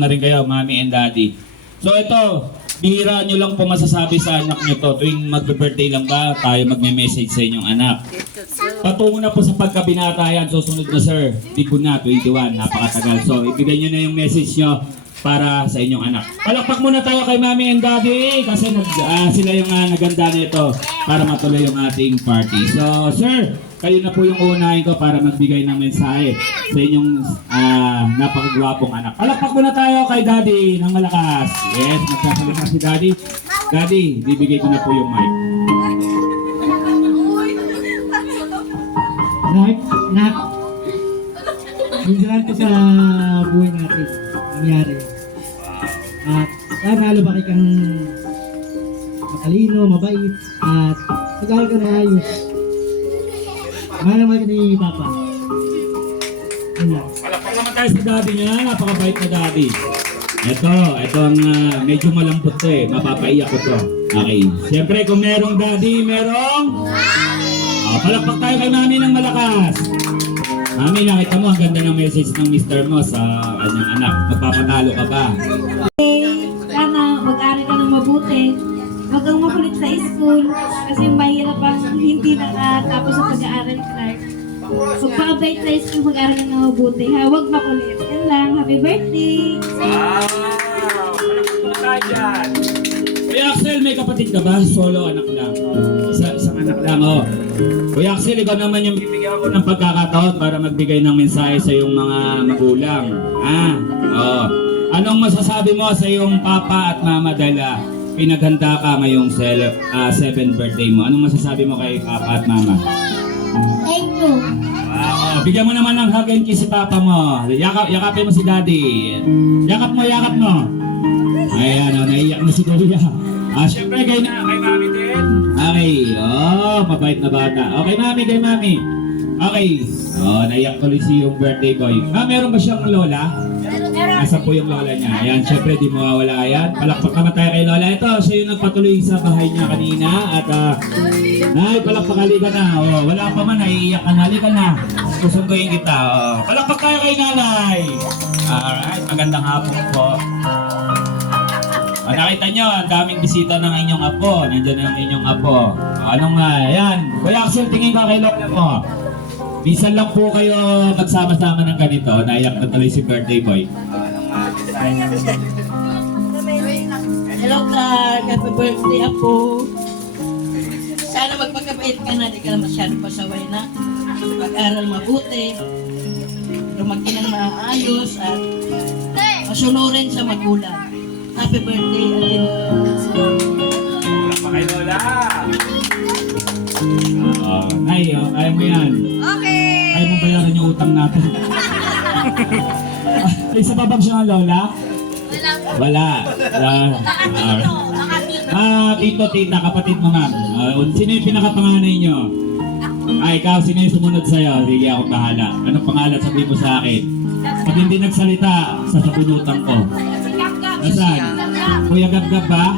na rin kayo, mommy and daddy. So ito, bihira nyo lang po masasabi sa anak nyo to. Tuwing magbe-birthday lang ba, tayo magme-message sa inyong anak. Patungo na po sa pagkabinata yan, susunod na sir. Di po na, 21, napakatagal. So ibigay nyo na yung message nyo para sa inyong anak. Palakpak muna tayo kay mommy and daddy kasi sila yung naganda nito para matuloy yung ating party. So sir, kayo na po yung uunahin ko para magbigay ng mensahe sa inyong napakagwapong anak. Palakpak muna tayo kay daddy ng malakas. Yes, magsasalita si daddy. Daddy, bibigay ko na po yung mic. Nak, minsan ko sa buhay natin nangyari. At sana lumaki kang matalino, mabait, at mag-aaral ka na ayos. Mahal naman ni Papa. Yun lang. Palakpak naman tayo sa daddy niya. Napakabait na daddy. Ito ang medyo malambot to eh. Mapapaiyak ko to. Okay. Siyempre kung merong daddy, merong... palakpak tayo kay mami ng malakas. Mami, nakita mo ang ganda ng message ng mister mo sa kanyang anak. Magpapatalo ka ba? Sana mag-aral ka ng mabuti. Huwag kang makulit sa school kasi mahirap ang hindi nakatapos sa pag-aaral, Clark. Magpa-abay sa school, mag-aral ka ng mabuti. Ha? Huwag makulit. Yan lang. Happy birthday! Wow! Palakpak mo tayo dyan. Kuya Axel, may kapatid ka ba? Solo, anak lang. Isang anak lang, oh. Kuya Axel, ikaw naman yung bibigyan ko ng pagkakataon para magbigay ng mensahe sa iyong mga magulang. Oh. Anong masasabi mo sa iyong papa at mama dahil pinaghanda ka ngayong 7th birthday mo? Anong masasabi mo kay papa at mama? Thank you! Wow. Bigyan mo naman ng hug and kiss si papa mo. Yakapin mo si daddy. Yakap mo. Ayan, naiyak na si Kuya. Siyempre kay mami din. Okay, mabait na bata. Okay, mami, kay mami. Okay, naiyak tuloy si yung birthday boy. Meron ba siyang lola? Asa po yung lola niya? Ayan, siyempre di mawawala yan. Palakpak naman tayo kay lola. Ito, siya yung nagpatuloy sa bahay niya kanina. At, palakpak, halika na. Wala pa man, naiiyak ka na. Halika na. Susunduin kita. Palakpak tayo kay nanay. Alright, magandang hapon po. Nakita nyo, ang daming bisita ng inyong apo. Nandiyan ang inyong apo. Ayan. Kuya Axel, tingin ka kay lola mo. Minsan lang po kayo magsama-sama ng ganito. Naiyak na tuloy si birthday boy. Hello Clark, happy birthday Apo. Sana magpagkabait ka na, di ka na masyado pasaway na. Mag-aral mabuti, lumaki ng maayos at masunurin sa magulang. Happy birthday again. Wala pa kay lola. Nay, kaya mo yan. Okay! Kaya mo bayaran yung utang natin. Isa pa bang siya ng lola? Wala. Tito, tita, kapatid mo ma'am. Sino yung pinakapanganay nyo? Ikaw, sino yung sumunod sa'yo? Sige, ako bahala. Anong pangalan? Sabihin mo sa akin. Pag hindi nagsalita, sasabunutan ko. Nasaan? Kuya Gab-Gab ba?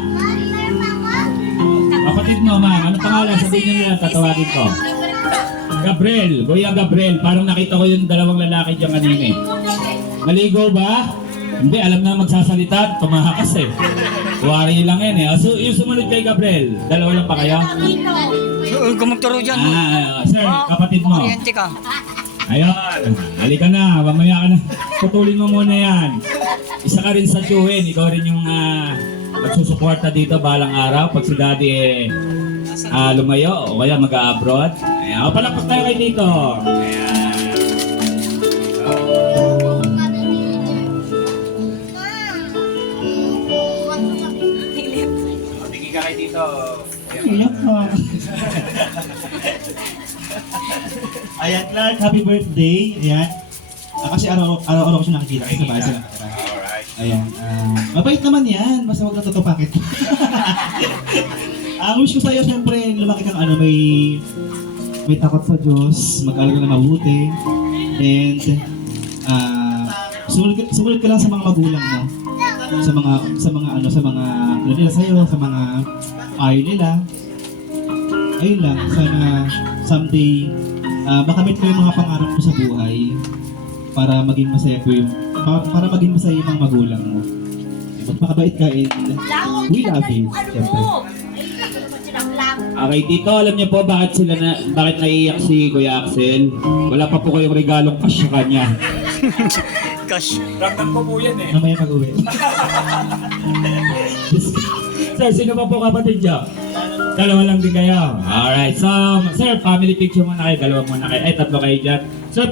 Kapatid mo, ma'am. Anong pangalan? Sabihin nyo nila, tatawagin ko. Gabriel. Kuya Gabriel. Parang nakita ko yung dalawang lalaki dyan kanina eh. Maligo ba? Hindi, alam na magsasalita. Tumahakas eh. Wari lang yan eh. So, yung sumunod kay Gabriel, dalawa lang pa kayo? Kung magturo dyan. Sir, kapatid mo. Kuryente ka. Ayun, halika na, mamaya ka na. Putulin mo muna yan. Isa ka rin sa tiyuhin, ikaw rin yung magsusuporta dito balang araw. Pag si daddy lumayo o kaya mag-a-abroad. Ayan, palakpak tayo kay dito. Ayan. Tingin ka kay dito. Iyak ka. Ayan, Clark, happy birthday. Ayan. Kasi araw-araw ko siya nakikita kasi sa bahay sila. Alright. Ayan. Mabait naman yan. Basta huwag natutupakit. Ang wish ko sa'yo, siyempre, lumaki kang may takot sa Diyos, mag-aral ka na mabuti, and sumunod ka lang sa mga magulang mo, sa mga ano nila sa'yo, sa mga payo nila. Ayun lang, sana someday makamit ko yung mga pangarap ko sa buhay para maging masaya ko yung para maging masaya yung mga magulang mo. Magpakabait ka and we love you. Siyempre. Okay, Tito, alam niyo po bakit naiiyak si Kuya Axel? Wala pa po kayong regalong cash sa kanya. Cash. Ramdam ko po yan eh. Mamaya mag-uwi. Sir, sino pa po kapatid niyo? Dalawa lang din kayo. Alright, so, sir, family picture muna kayo. Dalawa muna kayo. Ay, tatlo kayo dyan. Sir,